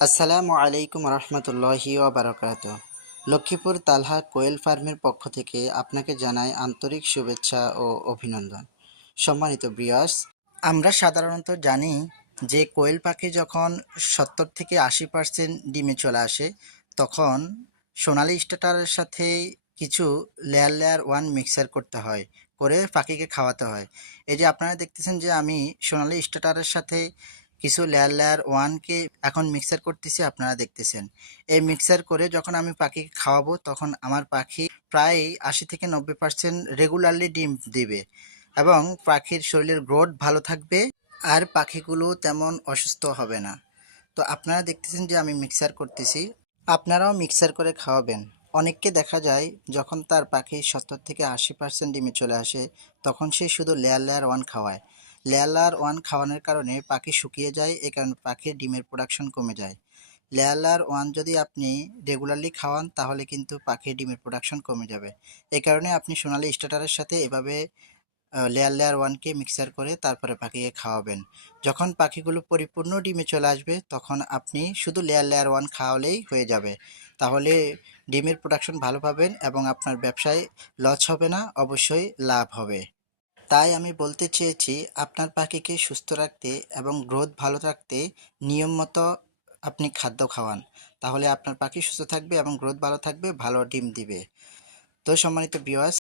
আসসালামু আলাইকুম রহমতুল্লাহি ওয়া বারাকাতুহু। লক্ষ্মীপুর তালহা কোয়েল ফার্মের পক্ষ থেকে আপনাকে জানাই আন্তরিক শুভেচ্ছা ও অভিনন্দন। সম্মানিত ভিউয়ার্স, আমরা সাধারণত জানি যে কোয়েল পাখি যখন 70 থেকে 80% ডিমে চলে আসে, তখন সোনালী স্টার্টারের সাথে কিছু লেয়ার লেয়ার ওয়ান মিক্সার করতে হয়, করে পাখিকে খাওয়াতে হয়। এই যে আপনারা দেখতেছেন যে আমি সোনালী স্টার্টারের সাথে কিছু লেয়ার লেয়ার ওয়ানকে এখন মিক্সার করতেছি, আপনারা দেখতেছেন। এই মিক্সার করে যখন আমি পাখিকে খাওয়াবো, তখন আমার পাখি প্রায় 80 থেকে 90% রেগুলারলি ডিম দিবে এবং পাখির শরীরের গ্রোথ ভালো থাকবে, আর পাখিগুলো তেমন অসুস্থ হবে না। তো আপনারা দেখতেছেন যে আমি মিক্সার করতেছি, আপনারাও মিক্সার করে খাওয়াবেন। অনেককে দেখা যায় যখন তার পাখি 70 থেকে 80% ডিমে চলে আসে, তখন সে শুধু লেয়ার লেয়ার ওয়ান খাওয়ায়। লেয়ার লেয়ার ওয়ান খাওয়ানোর কারণে পাখি শুকিয়ে যায়, এই কারণে পাখির ডিমের প্রোডাকশন কমে যায়। লেয়ার লেয়ার ওয়ান যদি আপনি রেগুলারলি খাওয়ান, তাহলে কিন্তু পাখির ডিমের প্রোডাকশন কমে যাবে। এই কারণে আপনি সোনালী স্টার্টারের সাথে এভাবে লেয়ার লেয়ার ওয়ানকে মিক্সার করে তারপরে পাখিকে খাওয়াবেন। যখন পাখিগুলো পরিপূর্ণ ডিমে চলে আসবে, তখন আপনি শুধু লেয়ার লেয়ার ওয়ান খাওয়ালেই হয়ে যাবে। তাহলে ডিমের প্রোডাকশন ভালো পাবেন এবং আপনার ব্যবসায় লস হবে না, অবশ্যই লাভ হবে। তাই আমি বলতে চেয়েছি, আপনার পাখিকে সুস্থ রাখতে এবং গ্রোথ ভালো রাখতে নিয়ম মতো আপনি খাদ্য খাওয়ান। তাহলে আপনার পাখি সুস্থ থাকবে এবং গ্রোথ ভালো থাকবে, ভালো ডিম দিবে। তো সম্মানিত ভিউয়ার্স,